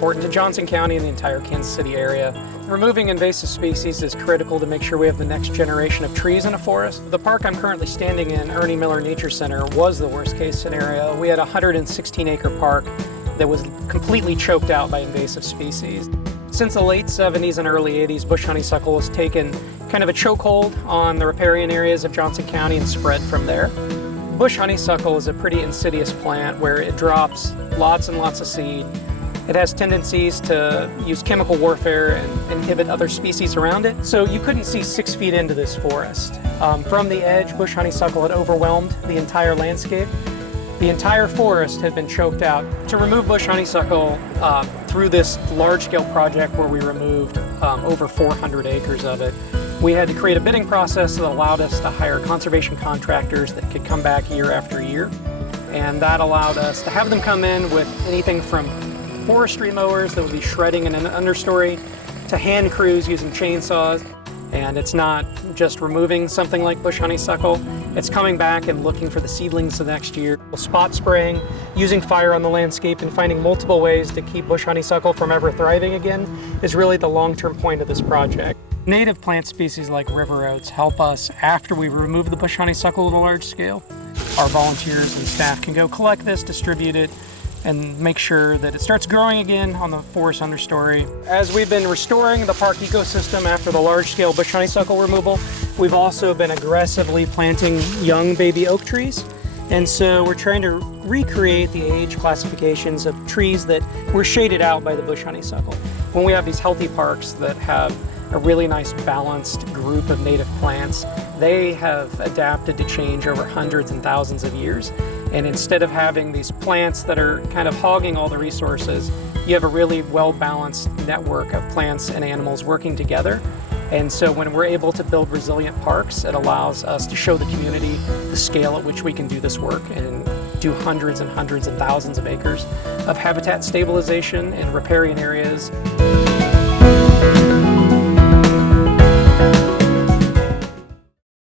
important to Johnson County and the entire Kansas City area. Removing invasive species is critical to make sure we have the next generation of trees in a forest. The park I'm currently standing in, Ernie Miller Nature Center, was the worst case scenario. We had a 116-acre park that was completely choked out by invasive species. Since the late 70s and early 80s, bush honeysuckle has taken kind of a chokehold on the riparian areas of Johnson County and spread from there. Bush honeysuckle is a pretty insidious plant where it drops lots and lots of seed. It has tendencies to use chemical warfare and inhibit other species around it. So you couldn't see 6 feet into this forest. From the edge, bush honeysuckle had overwhelmed the entire landscape. The entire forest had been choked out. To remove bush honeysuckle through this large-scale project where we removed over 400 acres of it, we had to create a bidding process that allowed us to hire conservation contractors that could come back year after year. And that allowed us to have them come in with anything from forestry mowers that would be shredding in an understory to hand crews using chainsaws. And it's not just removing something like bush honeysuckle, it's coming back and looking for the seedlings of the next year. Spot spraying, using fire on the landscape, and finding multiple ways to keep bush honeysuckle from ever thriving again is really the long-term point of this project. Native plant species like river oats help us after we remove the bush honeysuckle at a large scale. Our volunteers and staff can go collect this, distribute it, and make sure that it starts growing again on the forest understory. As we've been restoring the park ecosystem after the large-scale bush honeysuckle removal, we've also been aggressively planting young baby oak trees. And so we're trying to recreate the age classifications of trees that were shaded out by the bush honeysuckle. When we have these healthy parks that have a really nice balanced group of native plants, they have adapted to change over hundreds and thousands of years. And instead of having these plants that are kind of hogging all the resources, you have a really well-balanced network of plants and animals working together. And so when we're able to build resilient parks, it allows us to show the community the scale at which we can do this work and do hundreds and hundreds and thousands of acres of habitat stabilization in riparian areas.